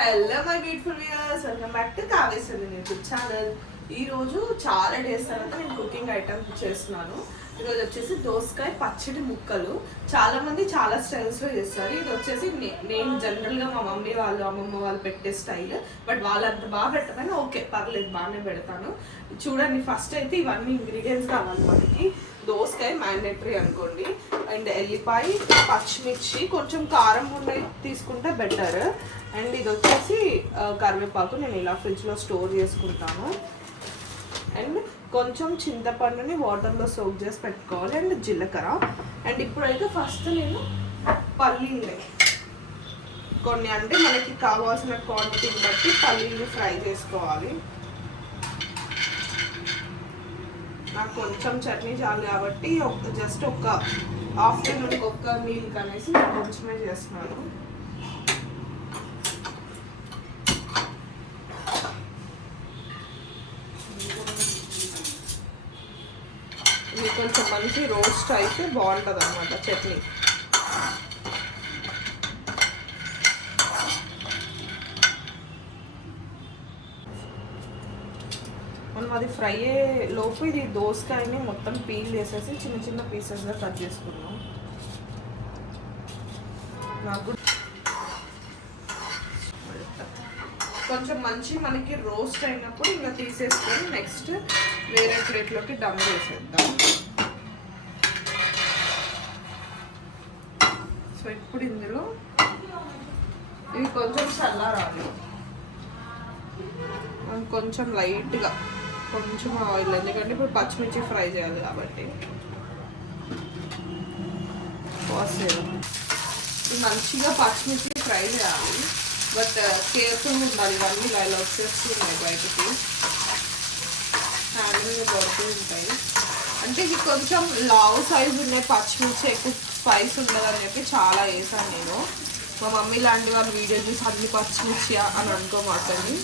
Hello my beautiful viewers, welcome back to Kaveshwari YouTube channel. ఈరోజు చాలా days తర్వాత నేను కుకింగ్ ఐటమ్ చేస్తున్నాను. ఈరోజు వచ్చేసి దోసకాయ పచ్చడి ముక్కలు. చాలామంది చాలా స్టైల్స్లో చేస్తారు. ఇది వచ్చేసి నేను జనరల్గా మా మమ్మీ వాళ్ళు అమ్మమ్మ వాళ్ళు పెట్టే స్టైల్. బట్ వాళ్ళు అంత బాగా పెట్టమని ఓకే పర్లేదు బాగానే పెడతాను. చూడండి, ఫస్ట్ అయితే ఇవన్నీ ఇంగ్రీడియంట్స్ కావాలి మనకి. దోసకాయ మ్యాండేటరీ అనుకోండి, అండ్ ఎల్లిపాయ, పచ్చిమిర్చి, కొంచెం కారం ఉన్నవి తీసుకుంటే బెటర్. అండ్ ఇది వచ్చేసి కరివేపాకు, నేను ఇలా ఫ్రిడ్జ్లో స్టోర్ చేసుకుంటాను. అండ్ కొంచెం చింతపండుని వాటర్లో సోక్ చేసి పెట్టుకోవాలి. అండ్ జీలకర్ర. అండ్ ఇప్పుడైతే ఫస్ట్ నేను పల్లీలు కొన్ని, అంటే మనకి కావాల్సిన క్వాంటిటీని బట్టి పల్లీలు ఫ్రై చేసుకోవాలి. నాకు కొంచెం చట్నీ చాలు కాబట్టి జస్ట్ ఒక ఆఫ్టర్నూన్కి ఒక్క మీల్కి అనేసి నేను కొంచెమే చేస్తున్నాను. ఇది కొంచెం మంచి రోస్ట్ అయితే బాగుంటుంది అన్నమాట చట్నీ. మనం అది ఫ్రై అయ్యే లోపు ఇది దోసకాయని మొత్తం పీల్ చేసేసి చిన్న చిన్న పీసెస్గా కట్ చేసుకున్నాం. నాకు కొంచెం మంచి మనకి రోస్ట్ అయినప్పుడు ఇంకా తీసేసుకొని నెక్స్ట్ వేరే ప్లేట్లోకి డమ్ చేసేద్దాం. సో ఇప్పుడు ఇందులో ఇవి కొంచెం చల్లారాలి. కొంచెం లైట్గా కొంచెం ఆయిల్, ఎందుకంటే ఇప్పుడు పచ్చిమిర్చి ఫ్రై చేయాలి కాబట్టి. మంచిగా పచ్చిమిర్చి ఫ్రై చేయాలి, బట్ కేర్ఫుల్గా ఉండాలి. ఇవన్నీ ఇలా వచ్చేస్తున్నాయి బయటకి, హ్యాండ్ మీద పడుతూ ఉంటాయి. అంటే ఇది కొంచెం లావ్ సైజు ఉన్నాయి పచ్చిమిర్చి, ఎక్కువ స్పైస్ ఉండదని చెప్పి చాలా వేసాను నేను. మా మమ్మీ లాంటి వాళ్ళు వీడియో చూసి అన్ని పచ్చిమిర్చి అని అనుకోమాటండి,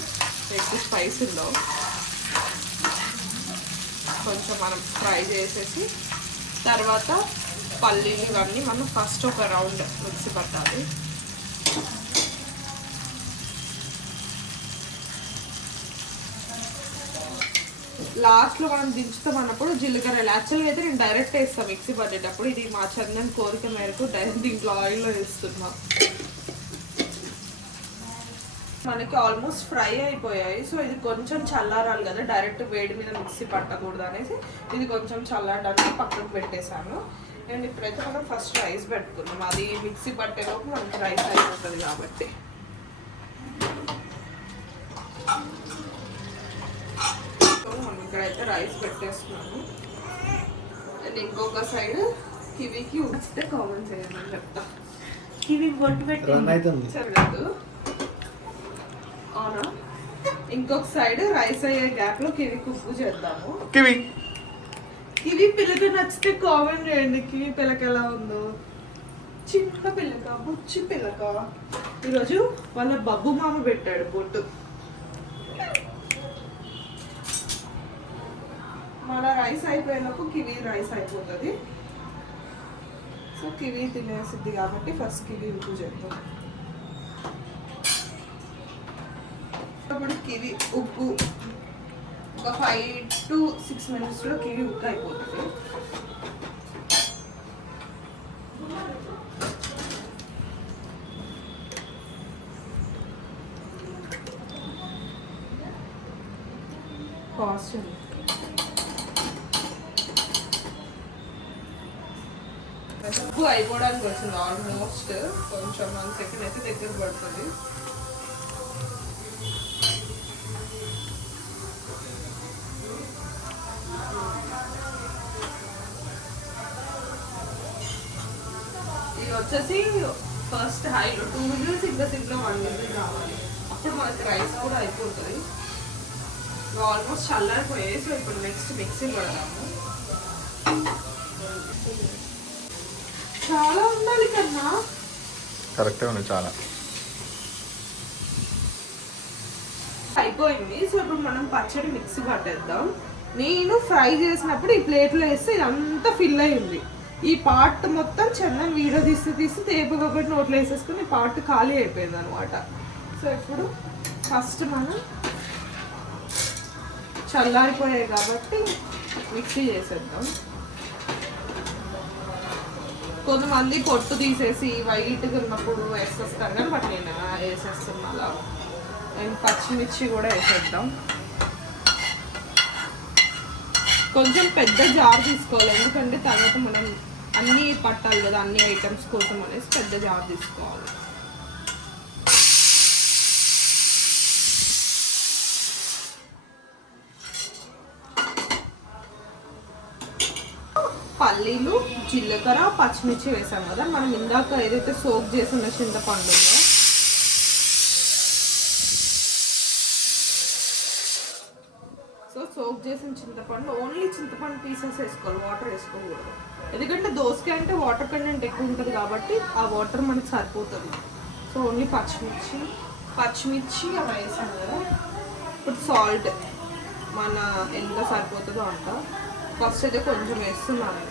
ఎక్కువ స్పైస్ ఉండవు. కొంచెం మనం ఫ్రై చేసేసి తర్వాత పల్లీలు ఇవన్నీ మనం ఫస్ట్ ఒక రౌండ్ మిక్సీ పట్టాలి. లాస్ట్లో మనం దించుతాం అన్నప్పుడు జీలకర్ర. యాక్చువల్గా అయితే నేను డైరెక్ట్ వేస్తాను మిక్సీ పట్టేటప్పుడు. ఇది మా చందన్ కోరిక మేరకు డైరెక్ట్ దీంట్లో ఆయిల్లో వేస్తున్నా. మనకి ఆల్మోస్ట్ ఫ్రై అయిపోయాయి. సో ఇది కొంచెం చల్లారాలి కదా, డైరెక్ట్ వేడి మీద మిక్సీ పట్టకూడదు అనేసి ఇది కొంచెం చల్లారడానికి పక్కకు పెట్టేశాను. అండ్ ఇప్పుడైతే మనం ఫస్ట్ రైస్ పెట్టుకున్నాం. అది మిక్సీ పట్టేలోపు మనకి రైస్ అయిపోతుంది కాబట్టి. మనం ఇక్కడైతే రైస్ పెట్టేస్తున్నాను. అండ్ ఇంకొక సైడ్ కివీకి ఉంచితే కామెంట్ చేయమని చెప్తా. కివీ బొట్టు పెట్టి సరిలేదు. అవునా, ఇంకొక సైడ్ రైస్ అయ్యే గ్యాప్ లో కివి కుక్ చేద్దాము. కివి పిల్లక నచ్చితే కామెంట్ చేయండి. కివి పిల్లక ఎలా ఉందో. చిన్న పిల్లక, బుచ్చి పిల్లక. ఈరోజు వాళ్ళ బబ్బు మామ పెట్టాడు బొట్టు. మన రైస్ అయిపోయినప్పుడు కివి రైస్ అయిపోతుంది. సో కివి తినేసిద్ది కాబట్టి ఫస్ట్ కివి ఉప్పు చేద్దాం. ఇప్పుడు కివి ఉప్పు ఒక 5 to 6 minutesలో కివి ఉప్పు అయిపోతుంది. ఉప్పు అయిపోవడానికి వచ్చింది ఆల్మోస్ట్. కొంచెం 1 సెకండ్ అయితే దగ్గర పడుతుంది. వచ్చేసి ఫస్ట్ హైలో 2 విజిల్స్, ఇంకా సిమ్లో 1 విజిల్ కావాలి. అప్పుడు మనకి రైస్ కూడా అయిపోతుంది. ఆల్మోస్ట్ చల్లారిపోయాయి. సో ఇప్పుడు నెక్స్ట్ మిక్సీ పడదాము. చాలా ఉండాలి కన్నా, కరెక్టే ఉంది చాలా. అయిపోయింది. సో ఇప్పుడు మనం పచ్చడి మిక్సీ పట్టేద్దాం. నేను ఫ్రై చేసినప్పుడు ఈ ప్లేట్లో వేస్తే ఇదంతా ఫిల్ అయింది. ఈ పార్ట్ మొత్తం చందన్ వీడియో తీసి తేపుగా ఒకటి నోట్లో వేసేసుకుని పార్ట్ ఖాళీ అయిపోయింది అనమాట. సో సో ఇప్పుడు ఫస్ట్ మనం చల్లారిపోయాయి కాబట్టి మిక్సీ చేసేద్దాం. కొంతమంది పొట్టు తీసేసి వైట్గా ఉన్నప్పుడు వేసేస్తాను కానీ బట్ నేను వేసేస్తున్నా అలా. అండ్ పచ్చిమిర్చి కూడా వేసేద్దాం. కొంచెం పెద్ద జార్ తీసుకోవాలి, ఎందుకంటే తర్వాత మనం అన్నీ పట్టాలి కదా, అన్ని ఐటమ్స్ కోసం అనేసి పెద్ద జార్ తీసుకోవాలి. పల్లీలు, జీలకర్ర, పచ్చిమిర్చి వేసాం కదా. మనం ఇందాక ఏదైతే సోక్ చేసిన చింతపండు ఉందో సోక్ చేసిన చింతపండు ఓన్లీ చింతపండు పీసెస్ వేసుకోవాలి, వాటర్ వేసుకోకూడదు. ఎందుకంటే దోసకాయ అంటే వాటర్ కంటెంట్ ఎక్కువ ఉంటుంది కాబట్టి ఆ వాటర్ మనకి సరిపోతుంది. సో ఓన్లీ పచ్చిమిర్చి అవి వేసాం కదా. ఇప్పుడు సాల్ట్ మన ఎంత సరిపోతుందో అంట. ఫస్ట్ అయితే కొంచెం వేస్తున్నాను.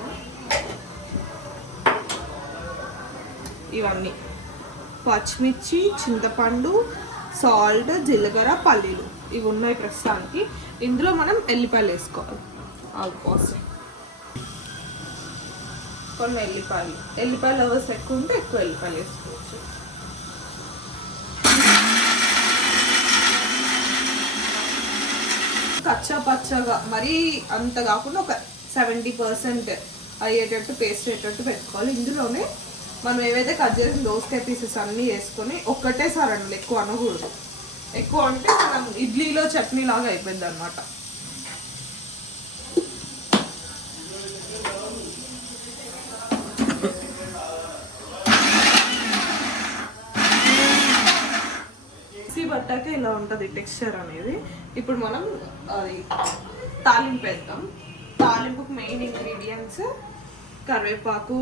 ఇవన్నీ పచ్చిమిర్చి, చింతపండు, సాల్ట్, జీలకర్ర, పల్లీలు ఇవి ఉన్నాయి ప్రస్తుతానికి. ఇందులో మనం ఎల్లిపాయలు వేసుకోవాలి. ఆల్మోస్ట్ కొన్ని ఎల్లిపాయలు లవర్స్ ఎక్కువ ఉంటే ఎక్కువ ఎల్లిపాయలు వేసుకోవచ్చు. కచ్చా పచ్చగా మరీ అంత కాకుండా ఒక 70% అయ్యేటట్టు పేస్ట్ అయ్యేటట్టు పెట్టుకోవాలి. ఇందులోనే మనం ఏవైతే కట్ చేసిన దోసకాయ పీసెస్ అన్నీ వేసుకొని ఒక్కటేసారి అండి, ఎక్కువ అనకూడదు. ఎక్కువ అంటే మనం ఇడ్లీలో చట్నీ లాగా అయిపోయింది అనమాట. మిక్సీ పట్టాక ఇలా ఉంటుంది టెక్స్చర్ అనేది. ఇప్పుడు మనం అది తాలింపు వేద్దాం. తాలింపుకు మెయిన్ ఇంగ్రీడియంట్స్ కరివేపాకు,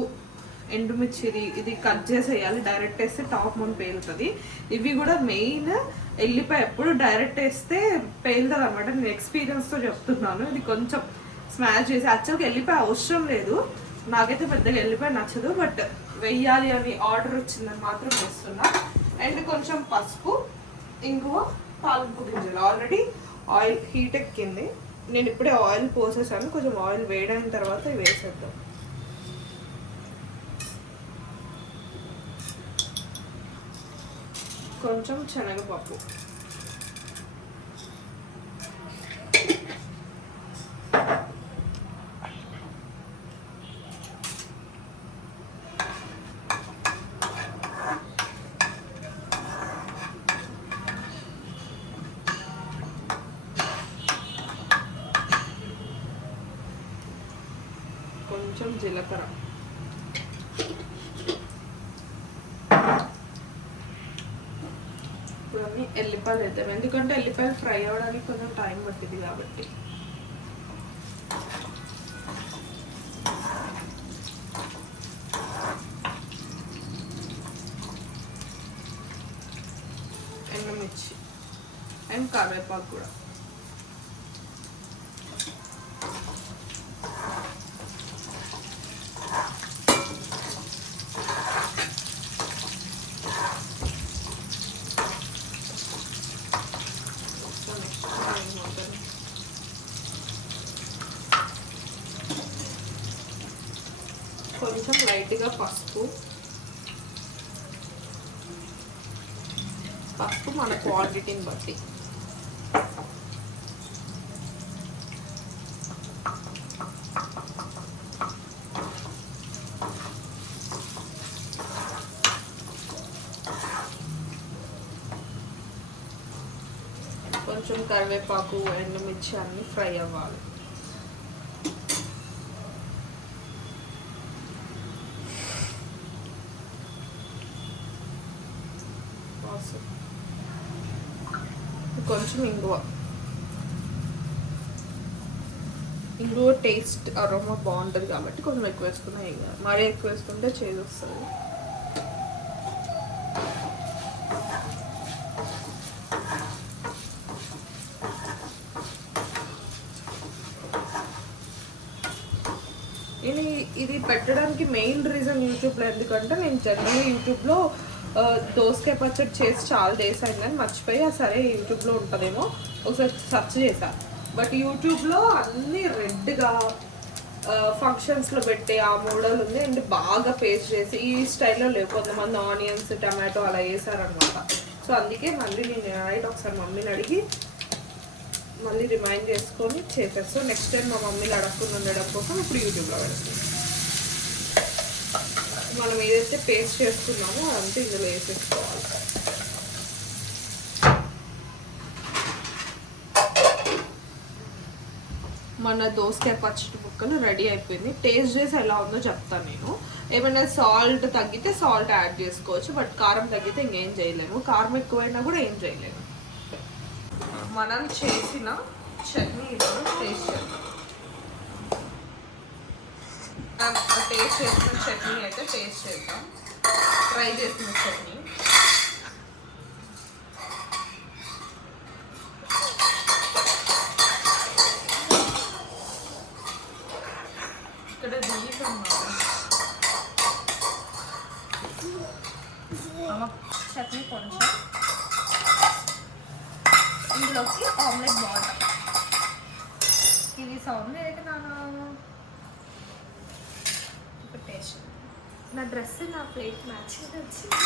ఎండుమిర్చి ఇది కట్ చేసేయాలి. డైరెక్ట్ వేస్తే టాప్ ముందు పేలుతుంది. ఇవి కూడా మెయిన్. ఎల్లిపాయ ఎప్పుడు డైరెక్ట్ వేస్తే పేలుతుంది అనమాట. నేను ఎక్స్పీరియన్స్తో చెప్తున్నాను. ఇది కొంచెం స్మాష్ చేసి, యాక్చువల్గా ఎల్లిపాయ అవసరం లేదు, నాకైతే పెద్దగా ఎల్లిపాయ నచ్చదు, బట్ వెయ్యాలి అని ఆర్డర్ వచ్చిందని మాత్రం వేస్తున్నా. అండ్ కొంచెం పసుపు, ఇంగువ, తాలింపు గింజలు. ఆల్రెడీ ఆయిల్ హీట్ ఎక్కింది, నేను ఇప్పుడే ఆయిల్ పోసేసాను. కొంచెం ఆయిల్ వేడైన తర్వాత ఇవి వేసేద్దాం. కొంచెం శనగపప్పు, కొంచెం జీలకర్ర, ఇవన్నీ ఎల్లిపాయలు వేద్దాం. ఎందుకంటే ఎల్లిపాయలు ఫ్రై అవ్వడానికి కొంచెం టైం పట్టింది కాబట్టి. ఎండుమిర్చి అండ్ కరివేపాకు కూడా. కొంచెం లైట్గా పసుపు మన క్వాంటిటీని బట్టి. కొంచెం కరివేపాకు, ఎండుమిర్చి అన్నీ ఫ్రై అవ్వాలి. కొంచెం ఇంగువ టేస్ట్ అరోమా బాగుంటుంది కాబట్టి కొంచెం ఎక్కువ వేసుకున్నా ఏం కాదు. మరీ ఎక్కువ వేసుకుంటే చేదు వస్తుంది. ఇది పెట్టడానికి మెయిన్ రీజన్ యూట్యూబ్లో. ఎందుకంటే నేను జనరల్గా యూట్యూబ్లో దోసకాయ పచ్చడి చేసి చాలా డేస్ అయిందని మర్చిపోయి సరే యూట్యూబ్లో ఉంటుందేమో ఒకసారి సెర్చ్ చేశాను. బట్ యూట్యూబ్లో అన్నీ రెడ్గా ఫంక్షన్స్లో పెట్టే ఆ మోడల్ ఉంది అండ్ బాగా పేస్ట్ చేసి ఈ స్టైల్లో లేవు. కొంతమంది ఆనియన్స్ టమాటో అలా వేసారనమాట. సో అందుకే మళ్ళీ నేను నైట్ ఒకసారి మమ్మీని అడిగి మళ్ళీ రిమైండ్ చేసుకొని చేసేస్తాను. నెక్స్ట్ టైం మా మమ్మీని అడగకుండా ఉండడం కోసం ఇప్పుడు యూట్యూబ్లో పెడతాను. మనం ఏదైతే పేస్ట్ చేసుకున్నామో అదంతా ఇందులో వేసేసుకోవాలి. మన దోసకాయ పచ్చడి ముక్కలు రెడీ అయిపోయింది. టేస్ట్ చేసి ఎలా ఉందో చెప్తాను నేను. ఏమైనా సాల్ట్ తగ్గితే సాల్ట్ యాడ్ చేసుకోవచ్చు, బట్ కారం తగ్గితే ఇంకేం చేయలేము. కారం ఎక్కువైనా కూడా ఏం చేయలేము. మనం చేసిన చట్నీ టేస్ట్ చేద్దాం. టేస్ట్ చేసిన చట్నీ అయితే టేస్ట్ చేద్దాం. ట్రై చేసిన చట్నీ ఇక్కడ చట్నీ కొంచెం ఇందులోకి ఆమ్లెట్ బాగుంటుంది. ఇది సౌండ్ ఏదైతే నాన్న టేస్ట్ నా డ్రెస్ నా ప్లేట్ మ్యాచింగ్ వచ్చింది.